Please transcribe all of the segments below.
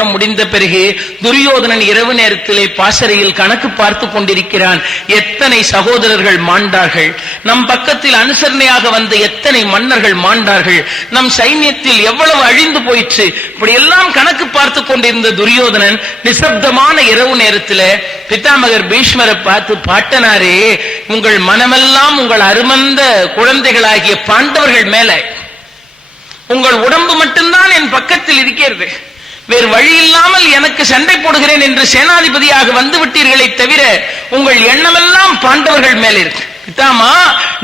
யுத்தம் முடிந்த பிறகு துரியோதனன் இரவு நேரத்திலே பாசறையில் கணக்கு பார்த்து கொண்டிருக்கிறான். எத்தனை சகோதரர்கள் மாண்டார்கள்? நம் பக்கத்தில் அனுசரணையாக வந்த எத்தனை மன்னர்கள் மாண்டார்கள்? நம் சைன்யத்தில் எவ்வளவு அழிந்து போயிற்று? இப்படி எல்லாம் கணக்கு பார்த்து கொண்டிருந்த துரியோதனன் நிசப்தமான இரவு நேரத்தில் பிதாமகர் பீஷ்மரை பார்த்து பாட்டனாரே உங்கள் மனமெல்லாம் உங்கள் அருமந்த குழந்தைகளாகிய பாண்டவர்கள் மேல. உங்கள் உடம்பு மட்டும்தான் என் பக்கத்தில் இருக்கிறது. வேறு வழி இல்லாமல் எனக்கு சண்டை போடுகிறேன் என்று சேனாதிபதியாக வந்து விட்டீர்களே தவிர உங்கள் எண்ணமெல்லாம் பாண்டவர்கள் மேலே இருக்கு பிதாமா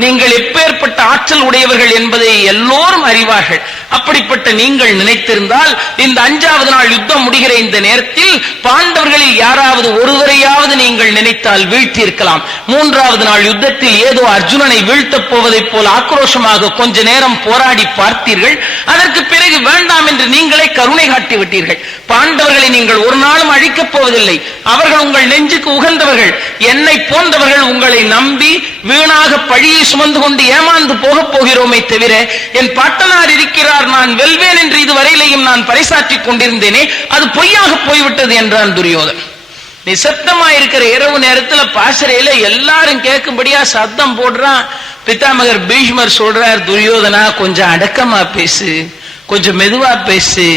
நீங்கள் எப்பேற்பட்ட ஆற்றல் உடையவர்கள் என்பதை எல்லோரும் அறிவார்கள். அப்படிப்பட்ட நீங்கள் நினைத்திருந்தால் இந்த அஞ்சாவது நாள் யுத்தம் முடிகிற இந்த நேரத்தில் பாண்டவர்களில் யாராவது ஒருவரையாவது நீங்கள் நினைத்தால் வீழ்த்தியிருக்கலாம். மூன்றாவது நாள் யுத்தத்தில் ஏதோ அர்ஜுனனை வீழ்த்தப் போவதைப் போல் ஆக்ரோஷமாக கொஞ்ச நேரம் போராடி பார்த்தீர்கள். அதற்கு பிறகு வேண்டாம் என்று நீங்களே கருணை காட்டி விட்டீர்கள் பாண்டவர்களை நீங்கள் ஒரு நாளும் அழிக்கப் போவதில்லை. அவர்கள் உங்கள் நெஞ்சுக்கு உகந்தவர்கள். என்னை போன்றவர்கள் உங்களை நம்பி வீணாக பழியை சுமந்து கொண்டு ஏமாந்து போகப் போகிறோமே தவிர என் பாட்டனார் இருக்கிறார் நான் வெல்வேன் என்று இதுவரையிலையும் நான் பறைசாற்றிக் கொண்டிருந்தேனே அது பொய்யாக போய்விட்டது என்றான் துரியோதன். நிசப்தமா இருக்கிற இரவு நேரத்துல பாசறையில எல்லாரும் கேட்கும்படியா சத்தம் போடுறான். பித்தாமகர் பீஷ்மர் சொல்றார் துரியோதனா கொஞ்சம் அடக்கமா பேசு கொஞ்சம் மெதுவா பேசு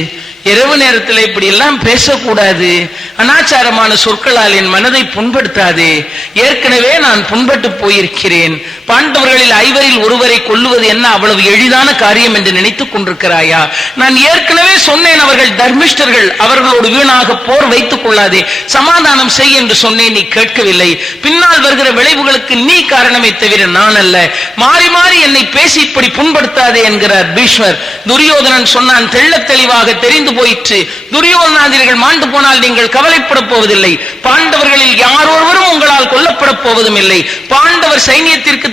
இரவு நேரத்தில் இப்படி எல்லாம் பேசக்கூடாது. அனாச்சாரமான சொற்களால் என் மனதை புண்படுத்தாது. ஏற்கனவே நான் புண்பட்டு போயிருக்கிறேன். பாண்டவர்களில் ஐவரில் ஒருவரை கொல்லுவது என்ன அவ்வளவு எளிதான காரியம் என்று நினைத்துக் கொண்டிருக்கிறாயா? நான் ஏற்கனவே சொன்னேன் அவர்கள் தர்மிஷ்டர்கள் அவர்களோடு வீணாக போர் வைத்துக் கொள்ளாதே சமாதானம் செய் என்று சொன்னேன் நீ கேட்கவில்லை. பின்னால் வருகிற விளைவுகளுக்கு நீ காரணமே தவிர நான் அல்ல. மாறி மாறி என்னை பேசி இப்படி புண்படுத்தாதே என்கிறார் பீஷ்மர். துரியோதனன் சொன்னான் தெள்ளத் தெளிவாக தெரிந்து போயிற்று. துரியோதனாதிரிகள் மாண்டு போனால் நீங்கள் கவலைப்பட போவதில்லை. பாண்டவர்களில் யாரொருவரும் உங்களால் கொல்லப்பட போவதும் இல்லை பாண்டவர்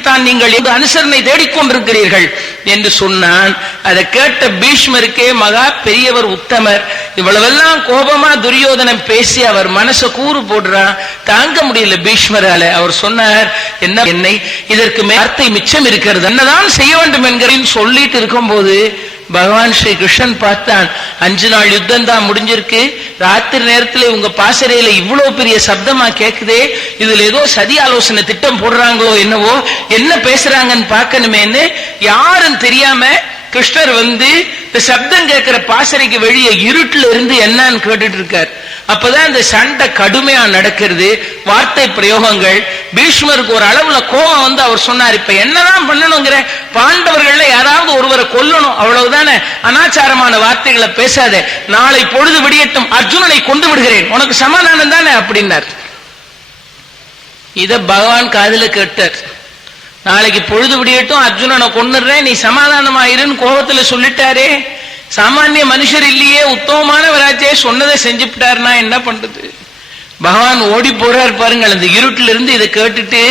சைனியத்திற்குத்தான் நீங்கள் இந்த அனுசரணை தேடிக்கொண்டிருக்கிறீர்கள் என்று சொன்னான். அதை கேட்ட பீஷ்மருக்கே மகா பெரியவர் உத்தமர். இவ்வளவெல்லாம் கோபமா துரியோதனம் பேசி அவர் மனசை கூறு போடுறான். தாங்க முடியல பீஷ்மரால. அவர் சொன்னார் என்ன என்னை இதற்கு வார்த்தை மிச்சம் இருக்கிறது. என்னதான் செய்ய வேண்டும் என்கிறேன் சொல்லிட்டு இருக்கும் போது பகவான் ஸ்ரீ கிருஷ்ணன் பார்த்தான். அஞ்சு நாள் யுத்தம் தான் முடிஞ்சிருக்கு. ராத்திரி நேரத்துல உங்க பாசறையில இவ்வளவு பெரிய சப்தமா கேக்குதே? இதுல ஏதோ சதி ஆலோசனை திட்டம் போடுறாங்களோ என்னவோ? என்ன பேசுறாங்கன்னு பார்க்கணுமேன்னு யாரும் தெரியாம கிருஷ்ணர் வந்து இந்த சப்தம் கேட்கிற பாசறைக்கு வெளியே இருட்டுல இருந்து என்னன்னு கேட்டுட்டு இருக்கார். அப்பதான் இந்த சண்டை கடுமையா நடக்கிறது. வார்த்தை பிரயோகங்கள். பீஷ்மருக்கு ஒரு அளவுல கோபம் வந்து அவர் சொன்னார் இப்ப என்னதான் பண்ணணுங்கிற? பாண்டவர்கள்ல யாராவது ஒருவரை கொல்லணும். அவ்வளவுதானே? அனாச்சாரமான வார்த்தைகளை பேசாத. நாளை பொழுது விடியட்டும். அர்ஜுனனை கொண்டு விடுகிறேன். உனக்கு சமாதானம் தானே? அப்படின்னார். இத பகவான் காதல கேட்டார். நாளைக்கு பொழுது விடியட்டும் அர்ஜுனனை கொன்னுடுறேன் நீ சமாதானமாயிருன்னு கோபத்துல சொல்லிட்டாரே. சாமானிய மனுஷர் இல்லையே உத்தமமானவராச்சே சொன்னதை செஞ்சுட்டாருனா என்ன பண்றது? பகவான் ஓடி போறார் பாருங்கள் அந்த இருட்டுல இருந்து இதை கேட்டுட்டு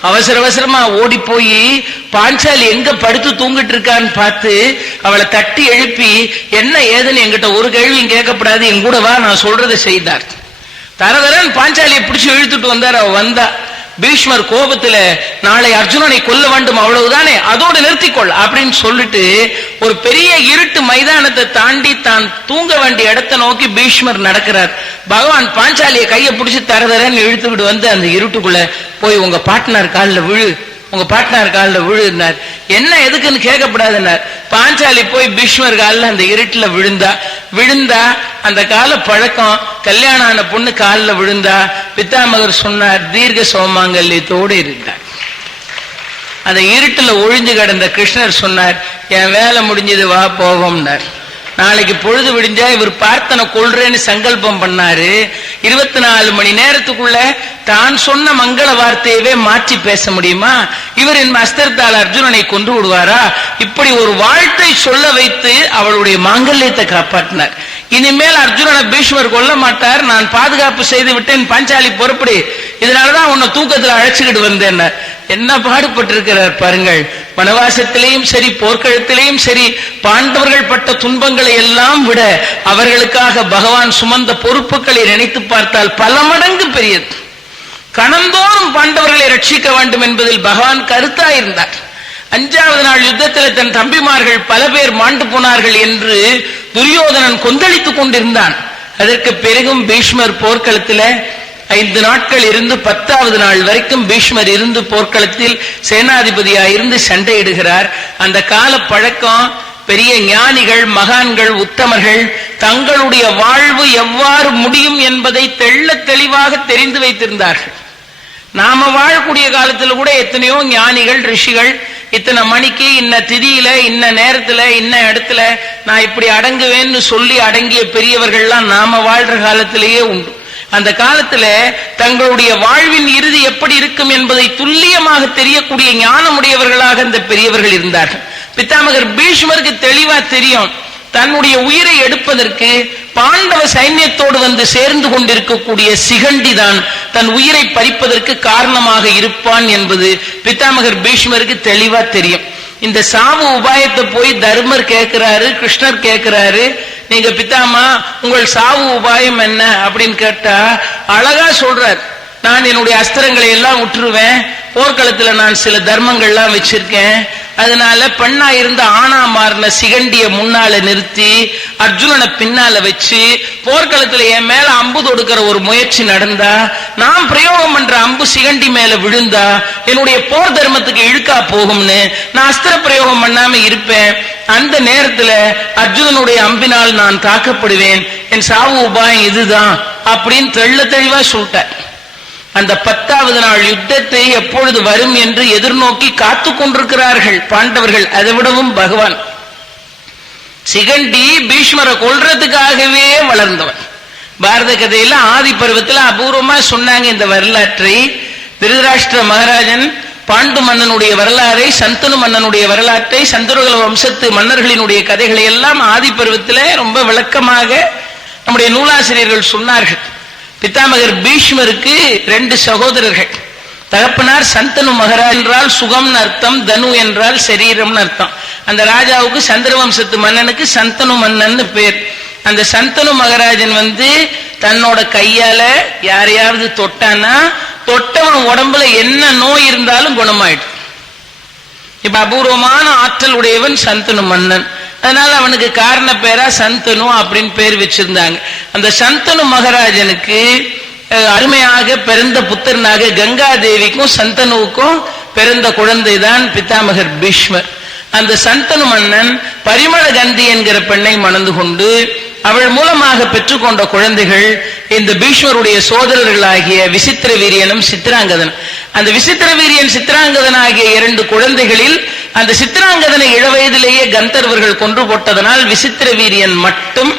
அவசர அவசரமா ஓடி போய் பாஞ்சாலி எங்க படுத்து தூங்கிட்டு இருக்கான்னு பார்த்து அவளை தட்டி எழுப்பி என்ன ஏதுன்னு என்கிட்ட ஒரு கேள்வியும் கேட்கப்படாது என் நான் சொல்றதை செய்தார். தரதரன் பாஞ்சாலியை பிடிச்சி இழுத்துட்டு வந்தார் அவ வந்தா. பீஷ்மர் கோபத்துல நாளை அர்ஜுனனை கொல்ல வேண்டும் அவ்வளவுதானே? அதோடு நிறுத்திக்கொள் அப்படின்னு சொல்லிட்டு ஒரு பெரிய இருட்டு மைதானத்தை தாண்டி தான் தூங்க வேண்டிய இடத்தை நோக்கி பீஷ்மர் நடக்கிறார். பகவான் பாஞ்சாலியை கையை பிடிச்சி தரதரன்னு இழுத்துக்கிட்டு வந்து அந்த இருட்டுக்குள்ள போய் உங்க பாட்டினார் காலில் விழு. உங்க பாட்னார் காலில் விழுனார் என்ன எதுக்குன்னு கேட்கப்படாதுன்னார். பாஞ்சாலி போய் பீஷ்மர் காலில் அந்த இருட்டுல விழுந்தா விழுந்தா அந்த கால பழக்கம் கல்யாணம் ஆன பொண்ணு காலில் விழுந்தா பித்தாமகர் சொன்னார் தீர்க்க சோமாங்கல்யத்தோடு இருந்தார். அந்த இருட்டுல ஒழிஞ்சு கிடந்த கிருஷ்ணர் சொன்னார் என் வேலை முடிஞ்சது வா போவோம்னார். நாளைக்கு பொழுது விடிஞ்சா இவர் பார்த்தனை கொள்றேன்னு சங்கல்பம் பண்ணாரு. இருபத்தி நாலு மணி நேரத்துக்குள்ள தான் சொன்ன மங்கள வார்த்தையவே மாற்றி பேச முடியுமா? இவர் என் அஸ்திரத்தால் அர்ஜுனனை கொண்டு விடுவாரா? இப்படி ஒரு வாழ்த்தை சொல்ல வைத்து அவளுடைய மாங்கல்யத்தை காப்பாற்றினார். இனிமேல் அர்ஜுனனை பீஷ்மர் கொல்ல மாட்டார். நான் பாதுகாப்பு செய்து விட்டேன். பாஞ்சாலி பொறுப்படி. இதனாலதான் உன்னை தூக்கத்துல அழைச்சுக்கிட்டு வந்தேன் என்ன பாடுபட்டிருக்கிறார் பாருங்கள். வனவாசத்திலேயும் சரி போர்க்களத்திலேயும் சரி பாண்டவர்கள் பட்ட துன்பங்களை எல்லாம் விட அவர்களுக்காக பகவான் சுமந்த பொறுப்புகளை நினைத்து பார்த்தால் பல மடங்கு பெரியது. கணந்தோறும் பாண்டவர்களை ரட்சிக்க வேண்டும் என்பதில் பகவான் கருத்தாயிருந்தார் அஞ்சாவது நாள் யுத்தத்தில் தன் தம்பிமார்கள் பல பேர் மாண்டு போனார்கள் என்று துரியோதனன் கொந்தளித்துக் கொண்டிருந்தான். அதற்கு பிறகும் பீஷ்மர் போர்க்களத்தில் ஐந்து நாட்கள் இருந்து பத்தாவது நாள் வரைக்கும் பீஷ்மர் இருந்து போர்க்களத்தில் சேனாதிபதியாக இருந்து சண்டையிடுகிறார். அந்த கால பழக்கம் பெரிய ஞானிகள் மகான்கள் உத்தமர்கள் தங்களுடைய வாழ்வு எவ்வாறு முடியும் என்பதை தெள்ள தெளிவாக தெரிந்து வைத்திருந்தார்கள். நாம வாழக்கூடிய காலத்தில் கூட எத்தனையோ ஞானிகள் ரிஷிகள் இத்தனை மணிக்கு இன்ன திதியில இன்ன நேரத்துல இன்ன இடத்துல நான் இப்படி அடங்குவேன்னு சொல்லி அடங்கிய பெரியவர்கள்லாம் நாம வாழ்ற காலத்திலேயே உண்டு. அந்த காலத்துல தங்களுடைய வாழ்வின் இறுதி எப்படி இருக்கும் என்பதை துல்லியமாக தெரியக்கூடிய ஞானமுடையவர்களாக இந்த பெரியவர்கள் இருந்தார்கள். பித்தாமகர் பீஷ்மருக்கு தெளிவா தெரியும் தன்னுடைய உயிரை எடுப்பதற்கு பாண்டவ சைன்யத்தோடு வந்து சேர்ந்து கொண்டிருக்கக்கூடிய சிகண்டி தான் தன் உயிரை பறிப்பதற்கு காரணமாக இருப்பான் என்பது பித்தாமகர் பீஷ்மருக்கு தெளிவா தெரியும். இந்த சாவு உபாயத்தை போய் தர்மர் கேட்கிறாரு கிருஷ்ணர் கேட்கிறாரு நீங்க பித்தாமா உங்கள் சாவு உபாயம் என்ன அப்படின்னு கேட்டா அழகா சொல்றார். நான் என்னுடைய அஸ்திரங்களை எல்லாம் விட்டுருவேன் போர்க்களத்துல நான் சில தர்மங்கள்லாம் வச்சிருக்கேன். அதனால பெண்ணா இருந்த ஆணா மாறின சிகண்டிய முன்னால நிறுத்தி அர்ஜுனனை பின்னால வச்சு போர்க்களத்துல என் மேல அம்பு தொடுக்கிற ஒரு முயற்சி நடந்தா நான் பிரயோகம் பண்ற அம்பு சிகண்டி மேல விழுந்தா என்னுடைய போர் தர்மத்துக்கு இழுக்கா போகும்னு நான் அஸ்திர பிரயோகம் பண்ணாம இருப்பேன். அந்த நேரத்துல அர்ஜுனனுடைய அம்பினால் நான் தாக்கப்படுவேன். என் சாவு உபாயம் இதுதான் அப்படின்னு தெள்ள தெளிவா சொல்லிட்டேன். அந்த பத்தாவது நாள் யுத்தத்தை எப்பொழுது வரும் என்று எதிர்நோக்கி காத்து கொண்டிருக்கிறார்கள் பாண்டவர்கள் அதை விடவும் பகவான். சிகண்டி பீஷ்மரை கொல்றதுக்காகவே வளர்ந்தவன் பாரத கதையில ஆதி பருவத்தில் அபூர்வமா சொன்னாங்க இந்த வரலாற்றை. திருதராஷ்டிர மகாராஜன் பாண்டு மன்னனுடைய வரலாறை சந்தனு மன்னனுடைய வரலாற்றை சந்துருகல வம்சத்து மன்னர்களினுடைய கதைகளை எல்லாம் ஆதி பருவத்தில் ரொம்ப விளக்கமாக நம்முடைய நூலாசிரியர்கள் சொன்னார்கள். பித்தாமகர் பீஷ்மருக்கு ரெண்டு சகோதரர்கள். தகப்பனார் சந்தனு மகராஜ் என்றால் சுகம்னு அர்த்தம் தனு என்றால் சரீரம்னு அர்த்தம். அந்த ராஜாவுக்கு சந்திரவம்சத்து மன்னனுக்கு சந்தனு மன்னன் பேர். அந்த சந்தனு மகராஜன் வந்து தன்னோட கையால யாரையாவது தொட்டானா தொட்டவன் உடம்புல என்ன நோய் இருந்தாலும் குணமாயிடும். இப்ப அபூர்வமான ஆற்றல் உடையவன் சந்தனு மன்னன். அதனால அவனுக்கு காரண பேரா சந்தனு அப்படின்னு பேர் வச்சிருந்தாங்க. அந்த சந்தனு மகாராஜனுக்கு அருமையாக பிறந்த புத்திரனாக கங்கா தேவிக்கும் சந்தனுவுக்கும் பிறந்த குழந்தை தான் பித்தாமகர் பீஷ்மர். அந்த சந்தனு மன்னன் பரிமள கந்தி என்கிற பெண்ணை மணந்து கொண்டு அவள் மூலமாக பெற்றுக்கொண்ட குழந்தைகள் இந்த பீஷ்மருடைய சோதரர்களாகிய விசித்திர வீரியனும் சித்திராங்கதன். அந்த விசித்திர வீரியன் சித்திராங்கதன் ஆகிய இரண்டு குழந்தைகளில் அந்த சித்திராங்கதனை இளவயதிலேயே கந்தர்வர்கள் கொன்று போட்டதனால் விசித்திர வீரியன் மட்டும்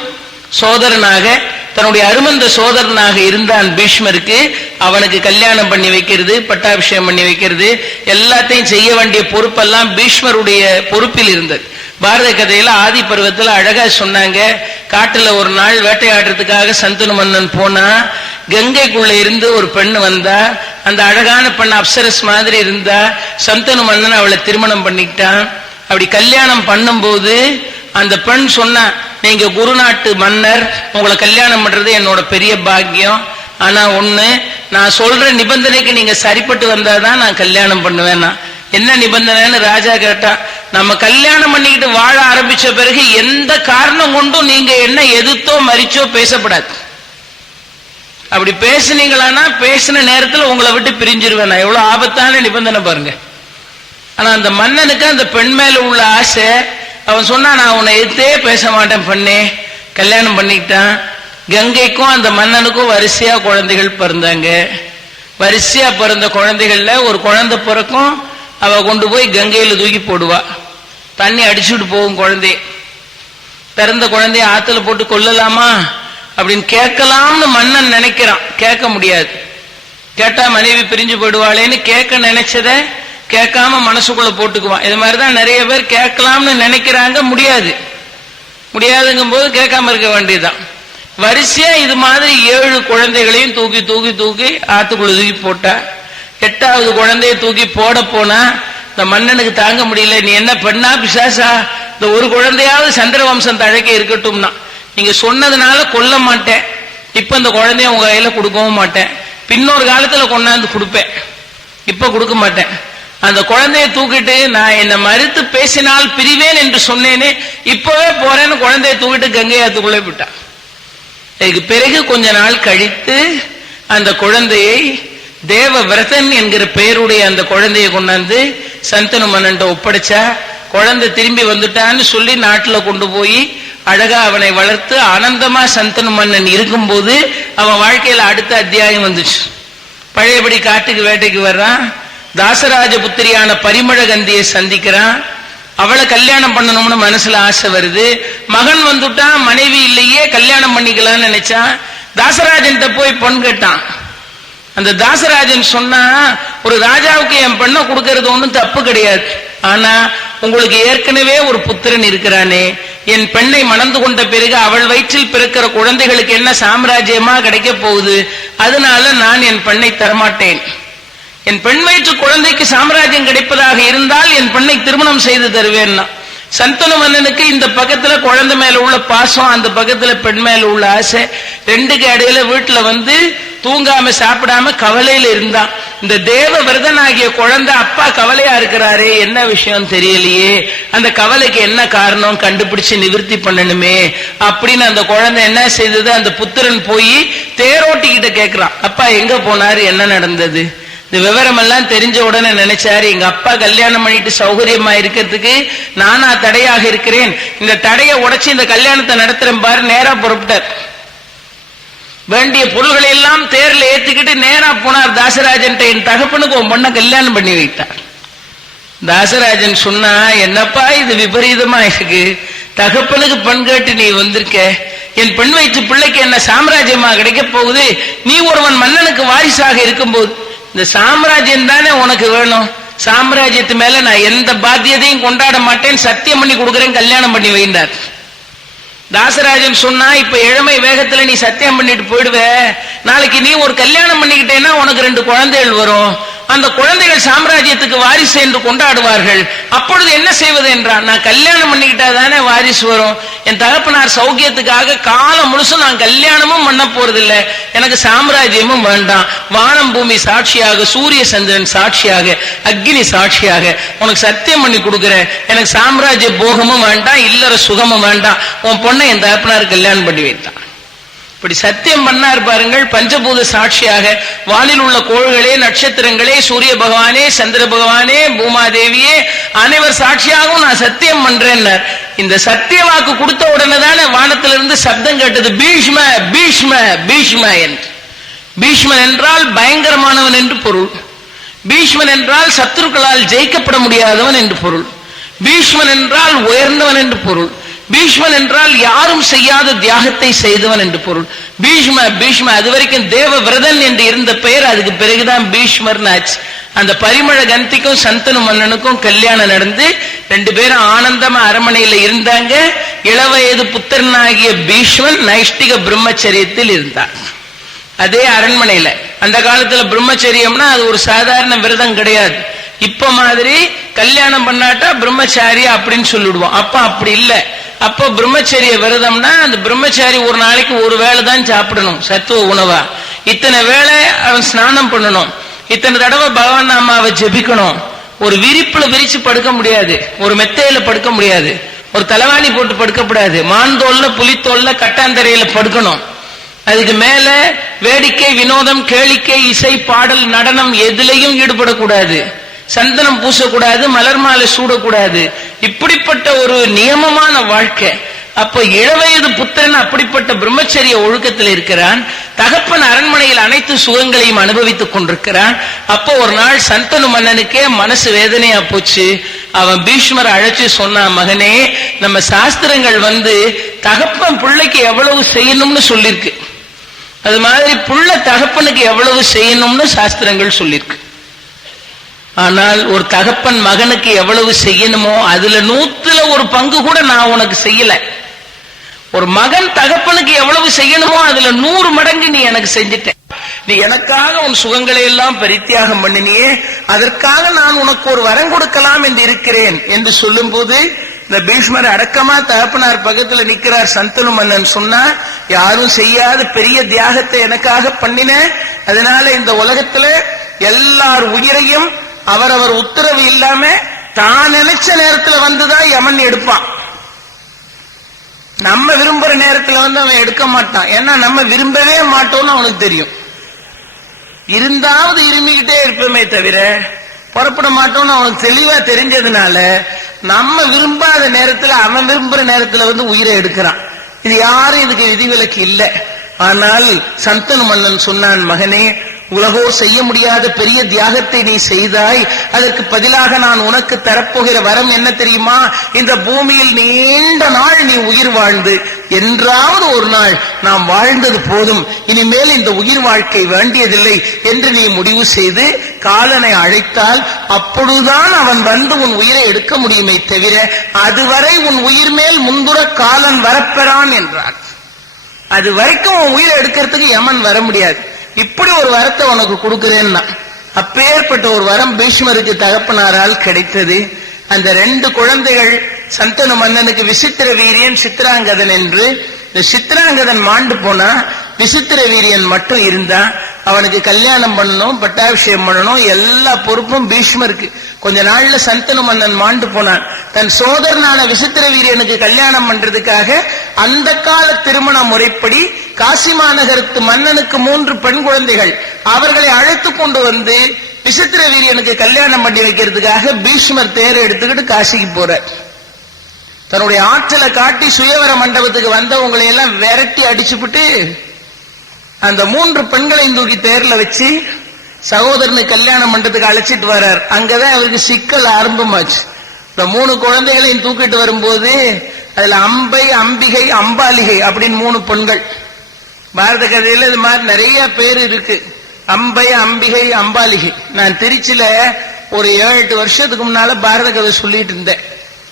சோதரனாக தன்னுடைய அருமந்த சோதரனாக இருந்தான் பீஷ்மருக்கு. அவனுக்கு கல்யாணம் பண்ணி வைக்கிறது பட்டாபிஷேகம் பண்ணி வைக்கிறது எல்லாத்தையும் செய்ய வேண்டிய பொறுப்பெல்லாம் பீஷ்மருடைய பொறுப்பில் இருந்தது. பாரத கதையில ஆதி பருவத்தில் அழகா சொன்னாங்க. காட்டுல ஒரு நாள் வேட்டையாடுறதுக்காக சந்தனு மன்னன் போனா கங்கைக்குள்ள இருந்து ஒரு பெண் வந்தா அந்த அழகான பெண் அப்சரஸ் மாதிரி இருந்தா சந்தனு மன்னன் அவளை திருமணம் பண்ணிக்கிட்டான். அப்படி கல்யாணம் பண்ணும்போது அந்த பெண் சொன்ன நீங்க குருநாட்டு மன்னர் உங்களை கல்யாணம் பண்றது என்னோட பெரிய பாக்கியம். ஆனா ஒண்ணு நான் சொல்ற நிபந்தனைக்கு நீங்க சரிப்பட்டு வந்தாதான் நான் கல்யாணம் பண்ணுவேன்னா. என்ன நிபந்தனைன்னு ராஜா கேட்டா நம்ம கல்யாணம் பண்ணிக்கிட்டு வாழ ஆரம்பிச்ச பிறகு எந்த காரணம் கொண்டும் நீங்க என்ன எதிர்த்தோ மறிச்சோ பேசப்படாது. அப்படி பேசுனீங்களான்னா பேசின நேரத்தில் உங்களை விட்டு பிரிஞ்சிருவேன் நான். எவ்வளவு ஆபத்தான நிபந்தனை பாருங்க. ஆனா அந்த மன்னனுக்கு அந்த பெண் மேல உள்ள ஆசை அவன் சொன்னா நான் உன்னை எதிர்த்தே பேச மாட்டேன் பண்ணே. கல்யாணம் பண்ணிக்கிட்டான். கங்கைக்கும் அந்த மன்னனுக்கும் வரிசையா குழந்தைகள் பிறந்தாங்க. வரிசையா பிறந்த குழந்தைகள்ல ஒரு குழந்தை பிறக்கும் அவ கொண்டு போய் கங்கையில தூக்கி போடுவா. தண்ணி அடிச்சுட்டு போகும் குழந்தை. பிறந்த குழந்தைய ஆத்துல போட்டு கொல்லலாமா? அப்படின்னு கேட்கலாம்னு மன்னன் நினைக்கிறான். கேட்க முடியாது. கேட்டா மனைவி பிரிஞ்சு போயிடுவாளேன்னு கேட்க நினைச்சத கேட்காம மனசுக்குள்ள போட்டுக்குவான். இது மாதிரிதான் நிறைய பேர் கேட்கலாம்னு நினைக்கிறாங்க. முடியாது. முடியாதுங்கும் போது கேட்காம இருக்க வேண்டியதுதான். வரிசையா இது மாதிரி ஏழு குழந்தைகளையும் தூக்கி தூக்கி தூக்கி ஆத்துக்குள்ள தூக்கி போட்டா எட்டாவது குழந்தைய தூக்கி போட போனா இந்த மன்னனுக்கு தாங்க முடியல. நீ என்ன பெண்ணா பிசாசா? இந்த ஒரு குழந்தையாவது சந்திரவம்சம் தழைக்க இருக்கட்டும்னா. நீங்க சொன்னதுனால கொல்ல மாட்டேன். இப்ப இந்த குழந்தைய உங்க கையில கொடுக்கவும் மாட்டேன். பின்னொரு காலத்துல கொண்டாந்து கொடுப்பேன். இப்ப கொடுக்க மாட்டேன். அந்த குழந்தைய தூக்கிட்டு நான் என்ன மறுத்து பேசினால் பிரிவேன் என்று சொன்னேனே இப்பவே போறேன்னு குழந்தைய தூக்கிட்டு கங்கை ஆத்துக்குள்ளே விட்டான். இதுக்கு பிறகு கொஞ்ச நாள் கழித்து அந்த குழந்தையை தேவ விரதன் என்கிற பெயருடைய அந்த குழந்தையை கொண்டாந்து சந்தனு மன்னன்ட்ட ஒப்படைச்சா குழந்தை திரும்பி வந்துட்டான்னு சொல்லி நாட்டுல கொண்டு போய் அழகா அவனை வளர்த்து ஆனந்தமா சந்தனு மன்னன் இருக்கும்போது அவன் வாழ்க்கையில அடுத்த அத்தியாயம் வந்துச்சு. பழையபடி காட்டுக்கு வேட்டைக்கு வர்றான் தாசராஜ புத்திரியான பரிமளகந்தியை சந்திக்கிறான் அவளை கல்யாணம் பண்ணணும்னு மனசுல ஆசை வருது. மகன் வந்துட்டான் மனைவி இல்லையே கல்யாணம் பண்ணிக்கலாம்னு நினைச்சான். தாசராஜன்கிட்ட போய் பொன் கேட்டான். அந்த தாசராஜன் சொன்னா ஒரு ராஜாவுக்கு என் பெண்ணை கொடுக்கறது ஒன்றும் தப்பு கிடையாது. ஆனா உங்களுக்கு ஏற்கனவே ஒரு புத்திரன் இருக்கிறானே. என் பெண்ணை மணந்து கொண்ட பிறகு அவள் வயிற்றில் பிறக்கிற குழந்தைகளுக்கு என்ன சாம்ராஜ்யமா கிடைக்க போகுது? அதனால நான் என் பெண்ணை தரமாட்டேன். என் பெண் வயிற்று குழந்தைக்கு சாம்ராஜ்யம் கிடைப்பதாக இருந்தால் என் பெண்ணை திருமணம் செய்து தருவேன்னா. சந்தனு மன்னனுக்கு இந்த பக்கத்துல குழந்தை மேல உள்ள பாசம் அந்த பக்கத்துல பெண் மேல உள்ள ஆசை. ரெண்டுக்கு இடையில வீட்டுல வந்து தூங்காம சாப்பிடாம கவலையில இருந்தான் இந்த தேவ விரதனாகிய குழந்தை அப்பா கவலையா இருக்கிறாரே என்ன விஷயம் தெரியலையே? அந்த கவலைக்கு என்ன காரணம்? கண்டுபிடிச்சு நிவர்த்தி பண்ணணுமே. அப்படின்னு அந்த குழந்தை என்ன செய்தது? அந்த புத்திரன் போய் தேரோட்டிக்கிட்ட கேக்குறான். அப்பா எங்க போனாரு? என்ன நடந்தது? இந்த விவரம் எல்லாம் தெரிஞ்ச உடனே நினைச்சாரு எங்க அப்பா கல்யாணம் பண்ணிட்டு சௌகரியமா இருக்கிறதுக்கு நானா தடையாக இருக்கிறேன். இந்த தடையை உடைச்சு இந்த கல்யாணத்தை நடத்துறேன் பாரு. நேரா புறப்பட்டார். வேண்டிய பொருள்களை எல்லாம் தேர்ல ஏத்துக்கிட்டு நேரா போனார் தாசராஜன் என் தகப்பனுக்கு உன் பொண்ணை கல்யாணம் பண்ணி வைத்தார். தாசராஜன் சொன்னா என்னப்பா இது விபரீதமா இருக்கு? தகப்பனுக்கு பெண் கேட்டு நீ வந்திருக்க? என் பெண் வயிற்று பிள்ளைக்கு என்ன சாம்ராஜ்யமா கிடைக்க போகுது? நீ ஒருவன் மன்னனுக்கு வாரிசாக இருக்கும்போது இந்த சாம்ராஜ்யம் தானே உனக்கு வேணும்? சாம்ராஜ்யத்து மேல நான் எந்த பாத்தியத்தையும் கொண்டாட மாட்டேன். சத்தியம் பண்ணி கொடுக்குறேன் கல்யாணம் பண்ணி வைந்தார் தாசராஜன் சொன்னா இப்ப இளமை வேகத்துல நீ சத்தியம் பண்ணிட்டு போயிடுவ. நாளைக்கு நீ ஒரு கல்யாணம் பண்ணிக்கிட்டேன்னா உனக்கு ரெண்டு குழந்தைகள் வரும். அந்த குழந்தைகள் சாம்ராஜ்யத்துக்கு வாரிசு என்று கொண்டாடுவார்கள். அப்பொழுது என்ன செய்வது என்றான்? நான் கல்யாணம் பண்ணிக்கிட்டா தானே வாரிசு வரும். என் தகப்பனார் சௌக்கியத்துக்காக காலம் முழுசும் நான் கல்யாணமும் பண்ண போறதில்லை. எனக்கு சாம்ராஜ்யமும் வேண்டாம். வானம் பூமி சாட்சியாக சூரிய சந்திரன் சாட்சியாக அக்னி சாட்சியாக. உனக்கு சத்தியம் பண்ணி கொடுக்குறேன். எனக்கு சாம்ராஜ்ய போகமும் வேண்டாம் இல்லற சுகமும் வேண்டாம். உன் பொண்ணை என் தகப்பனார் கல்யாணம் பண்ணி வைத்தான். இப்படி சத்தியம் பண்ணார் பாருங்கள் பஞ்சபூத சாட்சியாக. வானில் உள்ள கோள்களே நட்சத்திரங்களே சூரிய பகவானே சந்திர பகவானே பூமாதேவியே அனைவர் சாட்சியாகவும் நான் சத்தியம் பண்றேன்னார். இந்த சத்திய வாக்கு கொடுத்த உடனே தானே வானத்திலிருந்து சப்தம் கேட்டது பீஷ்ம பீஷ்ம பீஷ்ம என்று. பீஷ்மன் என்றால் பயங்கரமானவன் என்று பொருள். பீஷ்மன் என்றால் சத்துருக்களால் ஜெயிக்கப்பட முடியாதவன் என்று பொருள். பீஷ்மன் என்றால் உயர்ந்தவன் என்று பொருள். பீஷ்மன் என்றால் யாரும் செய்யாத தியாகத்தை செய்தவன் என்று பொருள். பீஷ்ம பீஷ்ம அது வரைக்கும் தேவ விரதன் என்று இருந்த பெயர் அதுக்கு பிறகுதான் பீஷ்மர் ஆச்சு. அந்த பரிமள கந்திக்கும் சந்தனு மன்னனுக்கும் கல்யாணம் நடந்து ரெண்டு பேரும் ஆனந்தமா அரமனையில இருந்தாங்க. இளவயது புத்திரனாகிய பீஷ்மன் நைஷ்டிக பிரம்மச்சரியத்தில் இருந்தார். அதே அரண்மனையில. அந்த காலத்துல பிரம்மச்சரியம்னா அது ஒரு சாதாரண விரதம் கிடையாது. இப்ப மாதிரி கல்யாணம் பண்ணாட்டா பிரம்மச்சாரியா அப்படின்னு சொல்லிடுவோம். அப்ப அப்படி இல்லை. அப்போ பிரம்மச்சரிய விரதம்னா அந்த பிரம்மச்சாரி ஒரு நாளைக்கு ஒரு வேளை தான் சாப்பிடணும் சத்துவ உணவா. இத்தனை வேளை அவன் ஸ்நானம் பண்ணணும். இத்தனை தடவை பகவான் அம்மாவை ஜெபிக்கணும். ஒரு விரிப்புல விரிச்சு படுக்க முடியாது. ஒரு மெத்தையில படுக்க முடியாது. ஒரு தலைவாணி போட்டு படுக்கப்படாது. மான்தோல்ல புலித்தோல்ல கட்டாந்தரையில படுக்கணும். அதுக்கு மேல வேடிக்கை வினோதம் கேளிக்கை இசை பாடல் நடனம் எதுலையும் ஈடுபடக்கூடாது. சந்தனம் பூசக்கூடாது மலர் மாலை சூடக்கூடாது. இப்படிப்பட்ட ஒரு நியமமான வாழ்க்கை. அப்ப இளவயது புத்திரன் அப்படிப்பட்ட பிரம்மச்சரிய ஒழுக்கத்தில் இருக்கிறான். தகப்பன் அரண்மனையில் அனைத்து சுகங்களையும் அனுபவித்துக் கொண்டிருக்கிறான். அப்போ ஒரு நாள் சந்தனு மன்னனுக்கே மனசு வேதனையா போச்சு. அவன் பீஷ்மர் அழைச்சு சொன்னான் மகனே நம்ம சாஸ்திரங்கள் வந்து தகப்பன் பிள்ளைக்கு எவ்வளவு செய்யணும்னு சொல்லிருக்கு. அது மாதிரி புள்ள தகப்பனுக்கு எவ்வளவு செய்யணும்னு சாஸ்திரங்கள் சொல்லிருக்கு. ஆனால் ஒரு தகப்பன் மகனுக்கு எவ்வளவு செய்யணுமோ அதுல நூத்துல ஒரு பங்கு கூட நான் உனக்கு செய்யல. ஒரு மகன் தகப்பனுக்கு எவ்வளவு செய்யணுமோ அதுல நூறு மடங்கு நீ எனக்கு செஞ்சிட்ட. நீ எனக்காக உன் சுகங்களை எல்லாம் பரித்தியாகம் பண்ணினியே அதற்காக நான் உனக்கு ஒரு வரம் கொடுக்கலாம் என்று இருக்கிறேன் என்று சொல்லும் போது இந்த பீஷ்மர் அடக்கமா தகப்பனார் பக்கத்துல நிக்கிறார் சந்தனு மன்னன் சொன்னா யாரும் செய்யாத பெரிய தியாகத்தை எனக்காக பண்ணின அதனால இந்த உலகத்துல எல்லார் உயிரையும் அவரவர் உத்தரவு இல்லாம தான் நினைச்ச நேரத்துல வந்துதான் யமன் எடுப்பான். நம்ம விரும்புற நேரத்துல வந்து அவன் எடுக்க மாட்டான். ஏன்னா நம்ம விரும்பவே மாட்டோம்னு அவனுக்கு தெரியும். இருந்தாவது இருமிக்கிட்டே இருப்போமே தவிர புறப்பட மாட்டோம்னு அவனுக்கு தெளிவா தெரிஞ்சதுனால நம்ம விரும்பாத நேரத்துல அவன் விரும்புற நேரத்துல வந்து உயிரை எடுக்கிறான். இது யாரும் இதுக்கு விதிவிலக்கு இல்லை. ஆனால் சந்தனு மன்னன் சொன்னான் மகனே உலகோர் செய்ய முடியாத பெரிய தியாகத்தை நீ செய்தாய். அதற்கு பதிலாக நான் உனக்கு தரப்போகிற வரம் என்ன தெரியுமா? இந்த பூமியில் நீண்ட நாள் நீ உயிர் வாழ்ந்து என்றாவது ஒரு நாள் நாம் வாழ்ந்தது போதும். இனிமேல் இந்த உயிர் வாழ்க்கை வேண்டியதில்லை என்று நீ முடிவு செய்து காலனை அழைத்தால் அப்பொழுதுதான் அவன் வந்து உன் உயிரை எடுக்க முடியுமே தவிர அதுவரை உன் உயிர் மேல் முன்புற காலன் வரப்பெறான் என்றான். அது வரைக்கும் உன் உயிரை எடுக்கிறதுக்கு யமன் வர முடியாது. இப்படி ஒரு வரத்தை உனக்கு கொடுக்குறேன்னா அப்பேற்பட்ட ஒரு வரம் பீஷ்மருக்கு தகப்பனாரால் கிடைத்தது. அந்த ரெண்டு குழந்தைகள் சந்தனு மன்னனுக்கு விசித்திர வீரியன் சித்திராங்கதன் என்று இந்த சித்திராங்கதன் மாண்டு போனா விசித்திர வீரியன் மட்டும் இருந்தா அவனுக்கு கல்யாணம் பண்ணணும் பட்டாபிஷேகம் பண்ணணும் எல்லா பொறுப்பும் பீஷ்மருக்கு கொஞ்ச நாள்ல சந்தனு மன்னன் மாண்டு போனான். தன் சோதரனான விசித்திர வீரியனுக்கு கல்யாணம் பண்றதுக்காக அந்த கால திருமண முறைப்படி காசி மாநகரத்து மன்னனுக்கு மூன்று பெண் குழந்தைகள். அவர்களை அழைத்து கொண்டு வந்து விசித்திர வீரியனுக்கு கல்யாணம் பண்ணி வைக்கிறதுக்காக பீஷ்மர் தேர் எடுத்துக்கிட்டு காசிக்கு போறார். தன்னுடைய ஆற்றலை காட்டி சுயவர மண்டபத்துக்கு வந்தவங்களை எல்லாம் விரட்டி அடிச்சுப்புட்டு அந்த மூன்று பெண்களையும் தூக்கி தேர்ல வச்சு சகோதரனை கல்யாணம் பண்றதுக்கு அழைச்சிட்டு வர்றார். அங்கதான் அவருக்கு சிக்கல் ஆரம்பமாச்சு. இந்த மூணு குழந்தைகளையும் தூக்கிட்டு வரும்போது அதுல அம்பை அம்பிகை அம்பாலிகை அப்படின்னு மூணு பெண்கள். பாரத கதையில இது மாதிரி நிறைய பேர் இருக்கு. அம்பை அம்பிகை அம்பாலிகை. நான் திருச்சியில ஒரு ஏழு எட்டு வருஷத்துக்கு முன்னால பாரத கதை சொல்லிட்டு இருந்தேன்.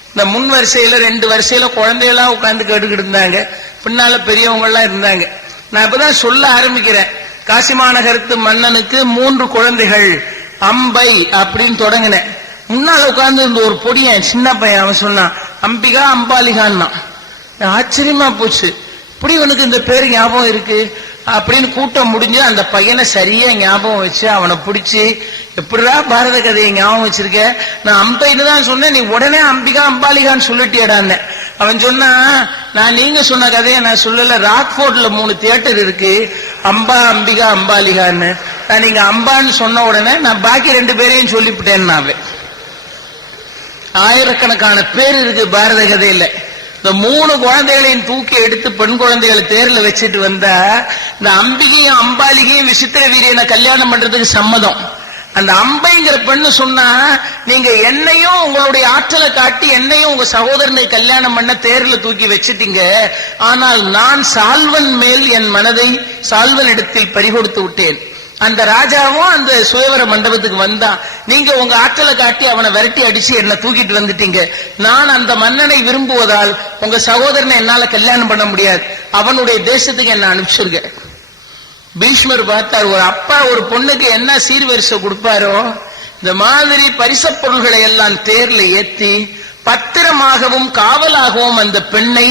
இந்த முன் வரிசையில ரெண்டு வரிசையில குழந்தைகளாம் உட்காந்து கேட்டுக்கிட்டு இருந்தாங்க. பின்னால பெரியவங்க எல்லாம் இருந்தாங்க. நான் இப்பதான் சொல்ல ஆரம்பிக்கிறேன். காசி மாநகரத்து மன்னனுக்கு மூன்று குழந்தைகள் அம்பை அப்படின்னு தொடங்கினேன். முன்னால உட்கார்ந்து இருந்த ஒரு பொடியன் சின்ன பையன் அவன் சொன்னான் அம்பிகா அம்பாலிகான்னா ஆச்சரியமா போச்சு. இப்படி உனக்கு இந்த பேர் ஞாபகம் இருக்கு? அப்படின்னு கூட்டம் முடிஞ்சு அந்த பையனை சரியா ஞாபகம் வச்சு அவனை பிடிச்சி எப்படிடா பாரத கதையை ஞாபகம் வச்சிருக்க? நான் அம்பைன்னு தான் சொன்னேன் நீ உடனே அம்பிகா அம்பாலிகான்னு சொல்லிட்டியடான்னு அவன் சொன்னா நான் நீங்க சொன்ன கதையை நான் சொல்லல ராக்ஃபோர்ட்ல மூணு தியேட்டர் இருக்கு அம்பா அம்பிகா அம்பாலிகான்னு. நான் நீங்க அம்பான்னு சொன்ன உடனே நான் பாக்கி ரெண்டு பேரையும் சொல்லிவிட்டேன் நான் ஆயிரக்கணக்கான பேர் இருக்கு பாரத கதையில. இந்த மூணு குழந்தைகளையும் தூக்கி எடுத்து பெண் குழந்தைகளை தேர்ல வச்சுட்டு வந்த இந்த அம்பிகையும் அம்பாலிகையும் விசித்திர வீரியனை கல்யாணம் பண்றதுக்கு சம்மதம். அந்த அம்பைங்கிற பெண்ணு சொன்னா நீங்க என்னையும் உங்களுடைய ஆற்றலை காட்டி என்னையும் உங்க சகோதரனை கல்யாணம் பண்ண தேர்ல தூக்கி வச்சுட்டீங்க. ஆனால் நான் சால்வன் மேல் என் மனதை சால்வன் இடத்தில் பறிகொடுத்து விட்டேன். அந்த ராஜாவும் அந்த சுயவர மண்டபத்துக்கு வந்தான். நீங்க உங்க ஆற்றலை காட்டி அவனை விரட்டி அடிச்சு என்ன தூக்கிட்டு வந்துட்டீங்க. நான் அந்த மன்னனை விரும்புவதால் உங்க சகோதரனை என்னால கல்யாணம் பண்ண முடியாது. அவனுடைய தேசத்துக்கு என்ன அனுப்பிச்சிருக்க பீஷ்மர் பார்த்தார் ஒரு அப்பா ஒரு பொண்ணுக்கு என்ன சீர்வரிசை கொடுப்பாரோ இந்த மாதிரி பரிசப் பொருள்களை எல்லாம் தேர்ல ஏத்தி பத்திரமாகவும் காவலாகவும் அந்த பெண்ணை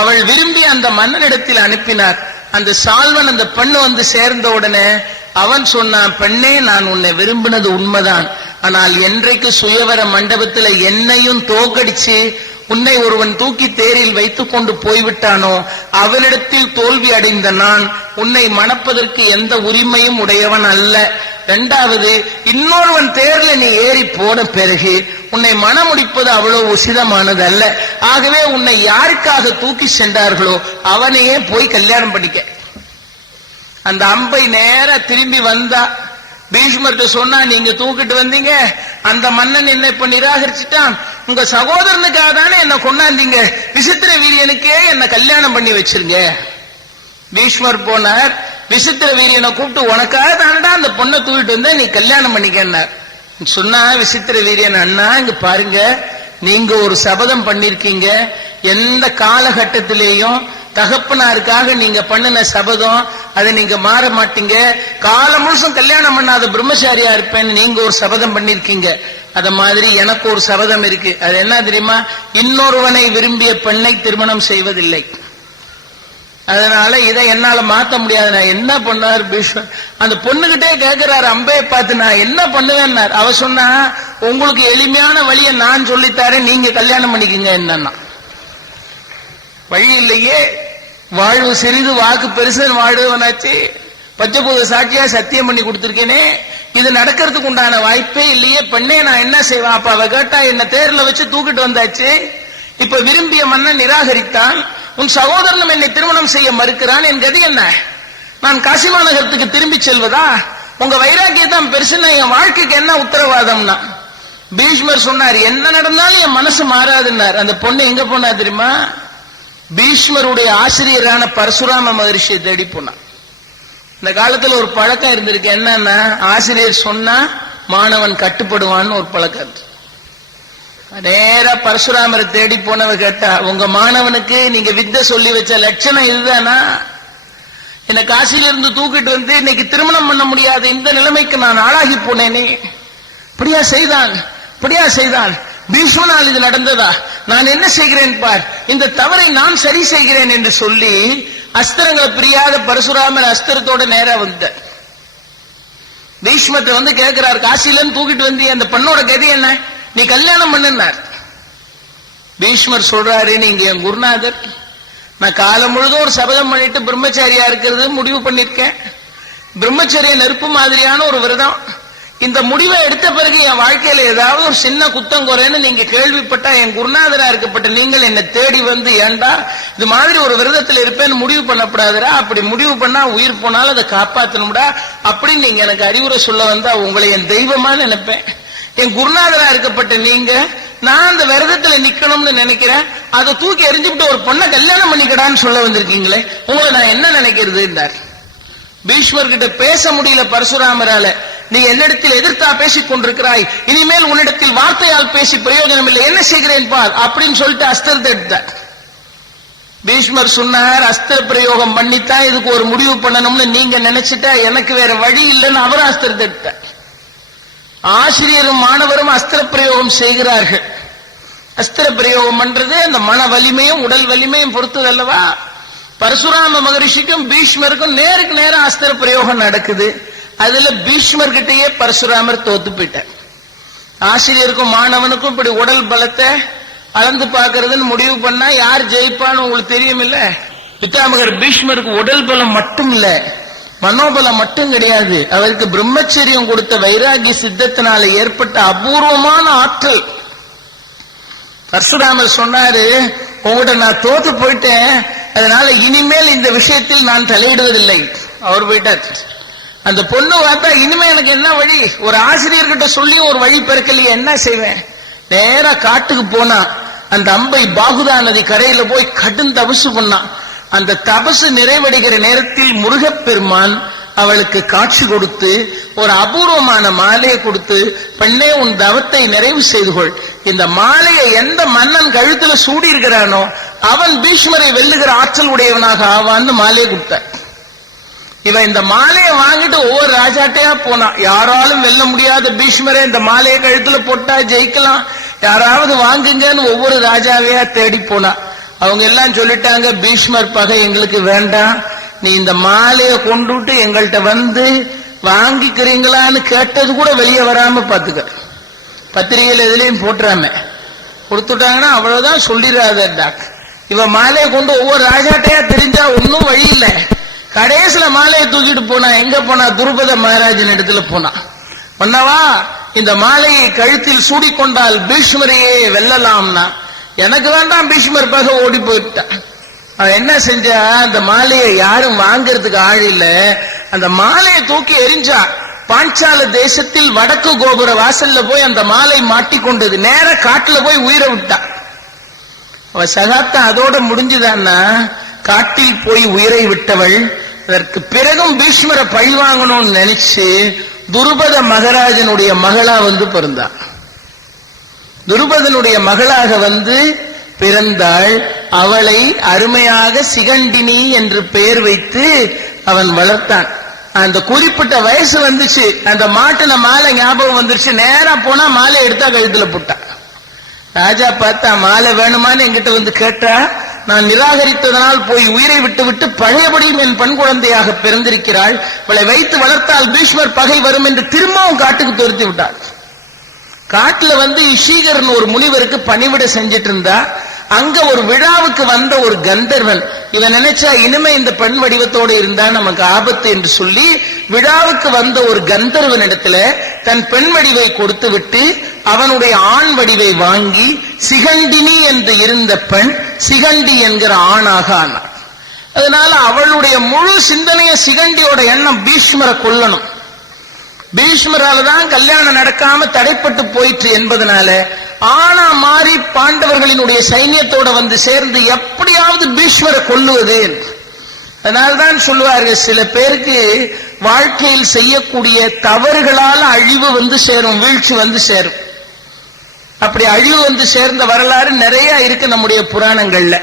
அவள் விரும்பி அந்த மன்னனிடத்தில் அனுப்பினார். அந்த சால்வன் அந்த பெண்ணு வந்து சேர்ந்த உடனே அவன் சொன்னான் பெண்ணே நான் உன்னை விரும்பினது உண்மைதான். ஆனால் என்றைக்கு சுயவர மண்டபத்துல என்னையும் தோக்கடிச்சு உன்னை ஒருவன் தூக்கி தேரில் வைத்துக் கொண்டு போய்விட்டானோ அவனிடத்தில் தோல்வி அடைந்த நான் உன்னை மணப்பதற்கு எந்த உரிமையும் உடையவன் அல்ல. இரண்டாவது இன்னொருவன் தேர்ல நீ ஏறி போன பிறகு உன்னை மணமுடிப்பது அவ்வளவு உசிதமானது அல்ல. ஆகவே உன்னை யாருக்காக தூக்கி சென்றார்களோ அவனையே போய் கல்யாணம் பண்ணிக்க. அந்த அம்பை நேரா திரும்பி வந்தா. பீஷ்மர்கிட்ட சொன்னா நீங்க தூக்கிட்டு வந்தீங்க. அந்த மன்னன் என்ன இப்ப நிராகரிச்சுட்டான். உங்க சகோதரனுக்காக தானே என்ன கொண்டாந்தீங்க. விசித்திர வீரியனுக்கே என்ன கல்யாணம் பண்ணி வச்சிருங்க. பீஷ்மர் போனார். விசித்திர வீரியனை கூப்பிட்டு உனக்காக தானடா அந்த பொண்ணை தூக்கிட்டு வந்த நீ கல்யாணம் பண்ணிக்கன்னார். சொன்னா விசித்திர வீரியன் அண்ணா இங்க பாருங்க. நீங்க ஒரு சபதம் பண்ணிருக்கீங்க. எந்த காலகட்டத்திலேயும் தகப்பனாருக்காக நீங்க பண்ணின சபதம் அதை நீங்க மாற மாட்டீங்க. காலம் முழுசும் கல்யாணம் பண்ணாத பிரம்மச்சாரியா இருப்பேன்னு நீங்க ஒரு சபதம் பண்ணிருக்கீங்க. அத மாதிரி எனக்கு ஒரு சபதம் இருக்கு. அது என்ன தெரியுமா? இன்னொருவனை விரும்பிய பெண்ணை திருமணம் செய்வதில்லை. அதனால இதை என்னால மாத்த முடியாது. நான் என்ன பண்ணார் பீஷ்மர்? அந்த பொண்ணுகிட்டே கேட்கிறாரு அம்பையை பார்த்து நான் என்ன பண்ணுவேன்னார்? அவ சொன்னா உங்களுக்கு எளிமையான வழியை நான் சொல்லித்தாரேன் நீங்க கல்யாணம் பண்ணிக்கங்க என்னன்னா. வழி இல்லையே. வாழ்வு சிறிது வாக்கு பெருசன் வாழ்வனாச்சு பச்சைபூத சாட்சியா சத்தியம் பண்ணி கொடுத்துருக்கேனே. இது நடக்கிறதுக்கு உண்டான வாய்ப்பே இல்லையே. பெண்ணே நான் என்ன செய்வேன்? அப்ப அவ கேட்டா என்ன தேர்ல வச்சு தூக்கிட்டு வந்தாச்சு. இப்ப விரும்பிய மன்னன் நிராகரித்தான். உன் சகோதரனும் என்னை திருமணம் செய்ய மறுக்கிறான். என் கதி என்ன? நான் காசி மாநகரத்துக்கு திரும்பி செல்வதா? உங்க வைராக்கியத்தான் பெருசுன்னா என் வாழ்க்கைக்கு என்ன உத்தரவாதம்னா? பீஷ்மர் சொன்னார் என்ன நடந்தாலும் என் மனசு மாறாதுன்னார். அந்த பொண்ணு எங்க போனா தெரியுமா? பீஷ்மருடைய ஆசிரியரான பரசுராம மகரிஷியை தேடி போனான். இந்த காலத்துல ஒரு பழக்கம் இருந்திருக்கு. என்னன்னா ஆசிரியர் சொன்னா மாணவன் கட்டுப்படுவான்னு ஒரு பழக்கம் இருக்கு. பரசுராமரை தேடி போனவ கேட்டா உங்க மாணவனுக்கு நீங்க வித்தை சொல்லி வச்ச லட்சணம் இதுதானா? என்ன காசிலிருந்து தூக்கிட்டு வந்து இன்னைக்கு திருமணம் பண்ண முடியாத இந்த நிலைமைக்கு நான் ஆளாகி போனேனே. இப்படியா செய்தான் இப்படியா செய்தான். பீஷ்மனால் இது நடந்ததா? நான் என்ன செய்கிறேன் பார்? இந்த தவறை நான் சரி செய்கிறேன் என்று சொல்லி அஸ்திரங்களை பிரியாத பரசுராமன் அஸ்திரத்தோட நேரா வந்த. பீஷ்மத்தை வந்து கேட்கிறார் காசிலன்னு தூக்கிட்டு வந்து அந்த பெண்ணோட கதி என்ன? நீ கல்யாணம் பண்ணுனார் பீஷ்மர் சொல்றாரு நீங்க என் குருநாதர். நான் காலம் முழுதும் ஒரு சபதம் பண்ணிட்டு பிரம்மச்சாரியா இருக்கிறது முடிவு பண்ணிருக்கேன். பிரம்மச்சரிய நெருப்பு மாதிரியான ஒரு விரதம். இந்த முடிவை எடுத்த பிறகு என் வாழ்க்கையில ஏதாவது ஒரு சின்ன குத்தம் குறைன்னு நீங்க கேள்விப்பட்டா என் குருநாதரா இருக்கப்பட்ட நீங்கள் என்னை தேடி வந்து ஏண்டா இது மாதிரி ஒரு விரதத்துல இருப்பேன்னு முடிவு பண்ணப்படாதுடா? அப்படி முடிவு பண்ணா உயிர் போனாலும் அதை காப்பாத்தணும்டா? அப்படின்னு நீங்க எனக்கு அறிவுரை சொல்ல வந்தா உங்களை என் தெய்வமா நினைப்பேன். என் குருநாதரா இருக்கப்பட்ட நீங்க நான் அந்த விரதத்துல நிக்கணும்னு நினைக்கிறேன். அதை தூக்கி எரிஞ்சுக்கிட்டு ஒரு பொண்ணை கல்யாணம் பண்ணிக்கடான்னு சொல்ல வந்திருக்கீங்களே உங்களை நான் என்ன நினைக்கிறது என்றார் பீஷ்மர் கிட்ட பேச முடியல பரசுராமரால. நீ என்னிடத்தில் எதிர்த்தா பேசிக் கொண்டிருக்கிறாய். இனிமேல் உன்னிடத்தில் வார்த்தையால் பேசி பிரயோஜனம் இல்லை என்ன செய்கிறேன் பார்? அப்படின்னு சொல்லிட்டு அஸ்திரத்தை எடுத்தார் பீஷ்மர் சொன்னார் அஸ்திர பிரயோகம் பண்ணித்தான் இதுக்கு ஒரு முடிவு பண்ணணும்னு நீங்க நினைச்சிட்டா எனக்கு வேற வழி இல்லைன்னு அவர் அஸ்திர எடுத்தார் ஆசிரியரும் மாணவரும் அஸ்திர பிரயோகம் செய்கிறார்கள். அஸ்திர பிரயோகம் பண்றது அந்த மன வலிமையும் உடல் வலிமையும் பொறுத்தது அல்லவா? பரசுராம மகரிஷிக்கும் பீஷ்மருக்கும் நேருக்கு நேரம் அஸ்திர பிரயோகம் நடக்குது. அதுல பீஷ்மர்கிட்டயே பரசுராமர் தோத்து போயிட்டார். ஆசிரியருக்கும் மாணவனுக்கும் இப்படி உடல் பலத்தை அளந்து பார்க்கறதுன்னு முடிவு பண்ணா யார் ஜெயிப்பான்னு உங்களுக்கு தெரியும் இல்ல பித்தாமகர் பீஷ்மருக்கு உடல் பலம் மட்டும் இல்ல மனோபலம் மட்டும் கிடையாது. அவருக்கு பிரம்மச்சரியம் கொடுத்த வைராகி சித்தத்தினால ஏற்பட்ட அபூர்வமான ஆற்றல். பரசுராமர் சொன்னாரு உங்கள்கிட்ட நான் தோத்து போயிட்டேன். அதனால இனிமேல் இந்த விஷயத்தில் நான் தலையிடுவதில்லை. அவர் போயிட்டார். அந்த பொண்ணு பார்த்தா இனிமே எனக்கு என்ன வழி? ஒரு ஆசிரியர்கிட்ட சொல்லி ஒரு வழி பிறக்கலையே என்ன செய்வேன்? நேரா காட்டுக்கு போனா அந்த அம்பை பாகுதா நதி கரையில போய் கடும் தபசு பண்ணான். அந்த தபசு நிறைவடைகிற நேரத்தில் முருகப்பெருமான் அவளுக்கு காட்சி கொடுத்து ஒரு அபூர்வமான மாலையை கொடுத்து பெண்ணே உன் தவத்தை நிறைவு செய்து கொள். இந்த மாலையை எந்த மன்னன் கழுத்துல சூடி இருக்கிறானோ அவன் பீஷ்மரை வெல்லுகிற ஆற்றல் உடையவனாக ஆவான்னு மாலையை கொடுத்த இவன் இந்த மாலையை வாங்கிட்டு ஒவ்வொரு ராஜாட்டையா போனான் யாராலும் வெல்ல முடியாத பீஷ்மரை இந்த மாலையை கழுத்துல போட்டா ஜெயிக்கலாம். யாராவது வாங்குங்கன்னு ஒவ்வொரு ராஜாவையா தேடி போனா. அவங்க எல்லாம் சொல்லிட்டாங்க பீஷ்மர் பகை எங்களுக்கு வேண்டாம். நீ இந்த மாலையை கொண்டுட்டு எங்கள்கிட்ட வந்து வாங்கிக்கிறீங்களான்னு கேட்டது கூட வெளியே வராம பாத்துக்க. பத்திரிகையில் எதுலையும் போட்டுறாம. கொடுத்துட்டாங்கன்னா அவ்வளவுதான் சொல்லிடாத டாக்டர் இவன் மாலையை கொண்டு ஒவ்வொரு ராஜாட்டையா தெரிஞ்சா ஒன்னும் வழி இல்லை. கடைசியில மாலையை தூக்கிட்டு போனா எங்க போனா? துருபத மகாராஜன் இடத்துல போனா. பண்ணவா இந்த மாலையை கழுத்தில் சூடிக்கொண்டால் பீஷ்மரையே வெல்லலாம்னா எனக்கு வேண்டாம் பீஷ்மர் பக ஓடி போயிட்டான் அவன் என்ன செஞ்சா அந்த மாலையை யாரும் வாங்கறதுக்கு ஆள் இல்ல. அந்த மாலையை தூக்கி எரிஞ்சா பாஞ்சால தேசத்தில் வடக்கு கோபுர வாசல்ல போய் அந்த மாலை மாட்டிக்கொண்டது நேர காட்டுல போய் உயிரை விட்டான் அவ சகாப்தம் அதோட முடிஞ்சுதான்னா காட்டில் போய் உயிரை விட்டவள் அதற்கு பிறகும் பீஷ்மரை பழிவாங்கணும்னு நினைச்சு துருபத மகராஜனுடைய மகளா வந்து பிறந்தா. துருபதனுடைய மகளாக வந்து பிறந்தாள். அவளை அருமையாக சிகண்டினி என்று பெயர் வைத்து அவன் வளர்த்தான். அந்த குறிப்பிட்ட வயசு வந்துச்சு. அந்த மாட்டுல மாலை ஞாபகம் வந்துருச்சு. நேரா போனா மாலை எடுத்தா கழுத்துல போட்டான் ராஜா பார்த்தா மாலை வேணுமான்னு என்கிட்ட வந்து கேட்டா நான் நிராகரித்ததனால் போய் உயிரை விட்டுவிட்டு பழையபடியும் என் பெண் குழந்தையாக பிறந்திருக்கிறாள். இவளை வைத்து வளர்த்தால் பீஷ்மர் பகை வரும் என்று திரும்பவும் காட்டுக்கு துரத்தி விட்டாள் காட்டுல வந்து இஷீகர்னு ஒரு முனிவருக்கு பணிவிட செஞ்சிட்டு இருந்தா அங்க ஒரு விழாவுக்கு வந்த ஒரு கந்தர்வன் இவன் நினைச்சா இனிமே இந்த பெண் வடிவத்தோடு இருந்தா நமக்கு ஆபத்து என்று சொல்லி விழாவுக்கு வந்த ஒரு கந்தர்வன் இடத்துல தன் பெண் வடிவை கொடுத்து விட்டு அவனுடைய ஆண் வடிவை வாங்கி சிகண்டினி என்று இருந்த பெண் சிகண்டி என்கிற ஆணாக ஆனார். அதனால அவளுடைய முழு சிந்தனையை சிகண்டியோட எண்ணம் பீஷ்மரை கொல்லணும். பீஷ்மரால தான் கல்யாணம் நடக்காம தடைப்பட்டு போயிற்று என்பதனால ஆனா மாறி பாண்டவர்களினுடைய சைன்யத்தோட வந்து சேர்ந்து எப்படியாவது பீஷ்மரை கொல்லுவது அதனால்தான் சொல்லுவார்கள் சில பேருக்கு வாழ்க்கையில் செய்யக்கூடிய தவறுகளால அழிவு வந்து சேரும் வீழ்ச்சி வந்து சேரும். அப்படி அழிவு வந்து சேர்ந்த வரலாறு நிறைய இருக்கு நம்முடைய புராணங்கள்ல.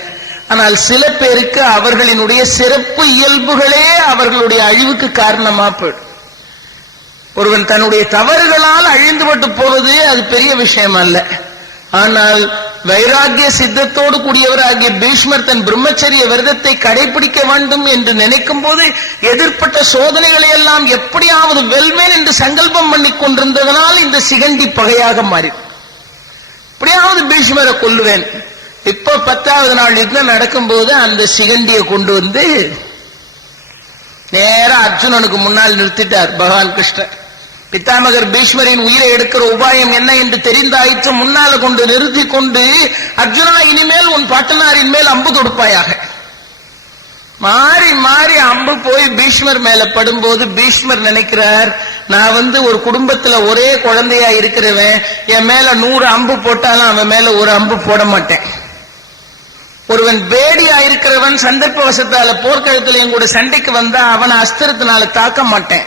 ஆனால் சில பேருக்கு அவர்களினுடைய சிறப்பு இயல்புகளே அவர்களுடைய அழிவுக்கு காரணமா போயிடும். ஒருவன் தன்னுடைய தவறுகளால் அழிந்துபட்டு போவது அது பெரிய விஷயம் அல்ல. ஆனால் வைராகிய சித்தத்தோடு கூடியவராகிய பீஷ்மர் தன் பிரம்மச்சரிய விரதத்தை கடைபிடிக்க வேண்டும் என்று நினைக்கும் போது எதிர்ப்பட்ட சோதனைகளை எல்லாம் எப்படியாவது வெல்வேன் என்று சங்கல்பம் பண்ணி கொண்டிருந்ததனால் இந்த சிகண்டி பகையாக மாறிடும். எப்படியாவது பீஷ்மரை கொல்லுவேன். இப்ப பத்தாவது நாள் யுத்தம் நடக்கும்போது அந்த சிகண்டியை கொண்டு வந்து நேரா அர்ஜுனனுக்கு முன்னால் நிறுத்திட்டார் பகவான் கிருஷ்ணர். பித்தாமகர் பீஷ்மரின் உயிரை எடுக்கிற உபாயம் என்ன என்று தெரிந்தாயிற்று முன்னால கொண்டு நிறுத்தி கொண்டு அர்ஜுனா இனிமேல் உன் பாட்டனாரின் மேல் அம்பு தொடுப்பாயாக. மாறி மாறி அம்பு போய் பீஷ்மர் மேல படும்போது பீஷ்மர் நினைக்கிறார் நான் வந்து ஒரு குடும்பத்துல ஒரே குழந்தையா இருக்கிறவன் என் மேல நூறு அம்பு போட்டாலும் அவன் மேல ஒரு அம்பு போட மாட்டேன். ஒருவன் பேடியா இருக்கிறவன் சந்தர்ப்ப வசத்தால போர்க்களத்துல என் கூட சண்டைக்கு வந்தா அவனை அஸ்திரத்தினால தாக்க மாட்டேன்.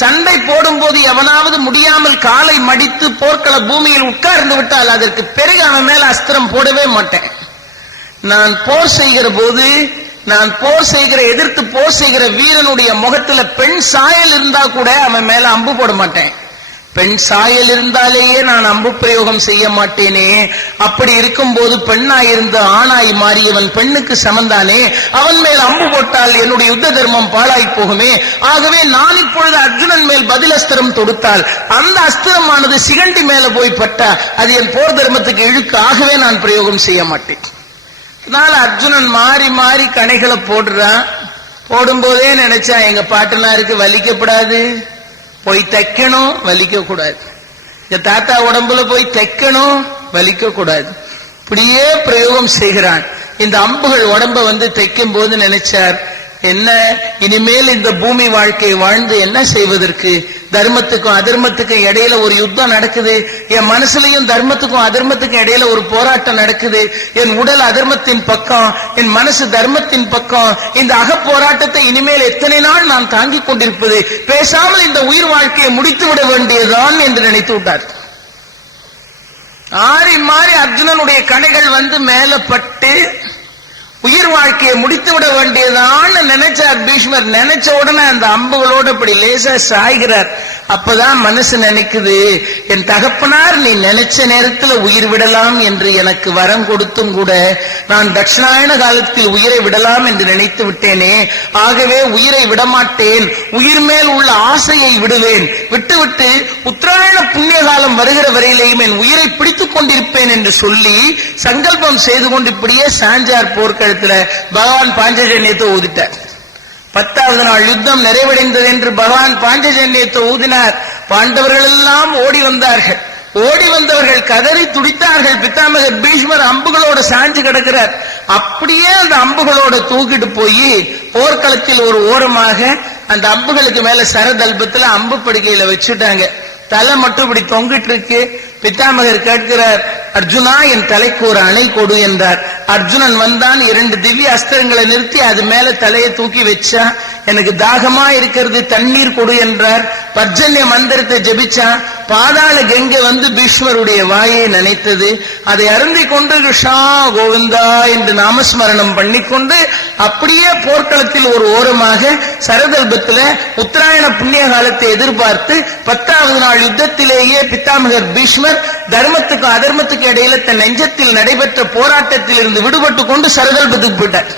சண்டை போடும்போது எவனாவது முடியாமல் காலை மடித்து போர்க்கள பூமியில் உட்கார்ந்து விட்டால் அதற்கு பிறகு அவன் மேல அஸ்திரம் போடவே மாட்டேன். நான் போர் செய்கிற போது நான் போர் செய்கிற எதிர்த்து போர் செய்கிற வீரனுடைய முகத்துல பெண் சாயல் இருந்தா கூட அவன் மேல அம்பு போட மாட்டேன். பெண் சாயல் இருந்தாலேயே நான் அம்பு பிரயோகம் செய்ய மாட்டேனே. அப்படி இருக்கும்போது பெண்ணாய் இருந்து ஆணாய் மாறியவன் பெண்ணுக்கு சமந்தானே. அவன் மேல் அம்பு போட்டால் என்னுடைய யுத்த தர்மம் பாழாய் போகுமே. ஆகவே நான் இப்பொழுது அர்ஜுனன் மேல் பதில் அஸ்திரம் தொடுத்தால் அந்த அஸ்திரமானது சிகண்டி மேல போய் பட்ட அது என் போர் தர்மத்துக்கு இழுக்கு ஆகவே நான் பிரயோகம் செய்ய மாட்டேன். அதனால அர்ஜுனன் மாறி மாறி கணைகளை போடுறான். போடும்போதே நினைச்சா எங்க பாட்டனாருக்கு வலிக்கப்படாது. போய் தைக்கணும் வலிக்க கூடாது என் தாத்தா உடம்புல போய் தைக்கணும் வலிக்க கூடாது இப்படியே பிரயோகம் செய்கிறான். இந்த அம்புகள் உடம்ப வந்து தைக்கும் போது நினைச்சார் என்ன? இனிமேல் இந்த பூமி வாழ்க்கையை வாழ்ந்து என்ன செய்வதற்கு? தர்மத்துக்கும் அதர்மத்துக்கும் இடையில ஒரு யுத்தம் நடக்குது. என் மனசுலயும் தர்மத்துக்கும் அதர்மத்துக்கும் இடையில ஒரு போராட்டம் நடக்குது. என் உடல் அதர்மத்தின் பக்கம் என் மனசு தர்மத்தின் பக்கம். இந்த அகப்போராட்டத்தை இனிமேல் எத்தனை நாள் நான் தாங்கிக் கொண்டிருப்பது? பேசாமல் இந்த உயிர் வாழ்க்கையை முடித்து விட வேண்டியதுதான் என்று நினைத்து விட்டார். ஆறி மாறி அர்ஜுனனுடைய கடைகள் வந்து மேல பட்டு உயிர் வாழ்க்கையை முடித்து விட வேண்டியதான்னு நினைச்சார் பீஷ்மர். நினைச்ச உடனே அந்த அம்புகளோட இப்படி லேசா சாய்கிறார். அப்பதான் மனசு நினைக்குது என் தகப்பனார் நீ நினைச்ச நேரத்துல உயிர் விடலாம் என்று எனக்கு வரம் கொடுத்தும் கூட நான் தட்சிணாயன காலத்தில் உயிரை விடலாம் என்று நினைத்து விட்டேனே. ஆகவே உயிரை விடமாட்டேன். உயிர் மேல் உள்ள ஆசையை விடுவேன். விட்டுவிட்டு உத்தராயண புண்ணிய காலம் வருகிற வரையிலேயும் என் உயிரை பிடித்துக் கொண்டிருப்பேன் என்று சொல்லி சங்கல்பம் செய்து கொண்டு இப்படியே சாஞ்சார் போர்கள் போர்க்களத்துல பகவான் பாஞ்சஜன்யத்தை ஊதிட்டார். பத்தாவது நாள் யுத்தம் நிறைவடைந்தது என்று பகவான் பாஞ்சஜன்யத்தை ஊதினார். பாண்டவர்கள் எல்லாம் ஓடி வந்தார்கள். ஓடி வந்தவர்கள் கதறி துடித்தார்கள். பித்தாமகர் பீஷ்மர் அம்புகளோட சாஞ்சு கிடக்கிறார். அப்படியே அந்த அம்புகளோட தூக்கிட்டு போய் போர்க்களத்தில் ஒரு ஓரமாக அந்த அம்புகளுக்கு மேல சரதல்பத்துல அம்பு படுக்கையில வச்சுட்டாங்க. தலை மட்டும் இப்படி தொங்கிட்டு இருக்கு. பித்தாமகர் கேட்கிறார் அர்ஜுனா என் தலைக்கு ஒரு அணை கொடு என்றார். அர்ஜுனன் வந்தான் இரண்டு திவ்ய அஸ்திரங்களை நிறுத்தி அது மேல தலையை தூக்கி வச்சா எனக்கு தாகமா இருக்கிறது தண்ணீர் கொடு என்றார். பர்ஜன்ய மந்திரத்தை ஜெபிச்சா பாதாள கங்கை வந்து பீஷ்மருடைய வாயை நினைத்தது. அதை அருந்தி கொண்டு கிருஷ்ணா கோவிந்தா என்று நாமஸ்மரணம் பண்ணிக்கொண்டு அப்படியே போர்க்களத்தில் ஒரு ஓரமாக சரதல்பத்தில் உத்தராயண புண்ணிய காலத்தை எதிர்பார்த்து பத்தாவது நாள் யுத்தத்திலேயே பித்தாமகர் பீஷ்மர் தர்மத்துக்கும் அதர்மத்துக்கும் இடையில தன் நெஞ்சத்தில் நடைபெற்ற போராட்டத்தில் இருந்து விடுபட்டு கொண்டு சரதல்பத்துக்கு போயிட்டார்.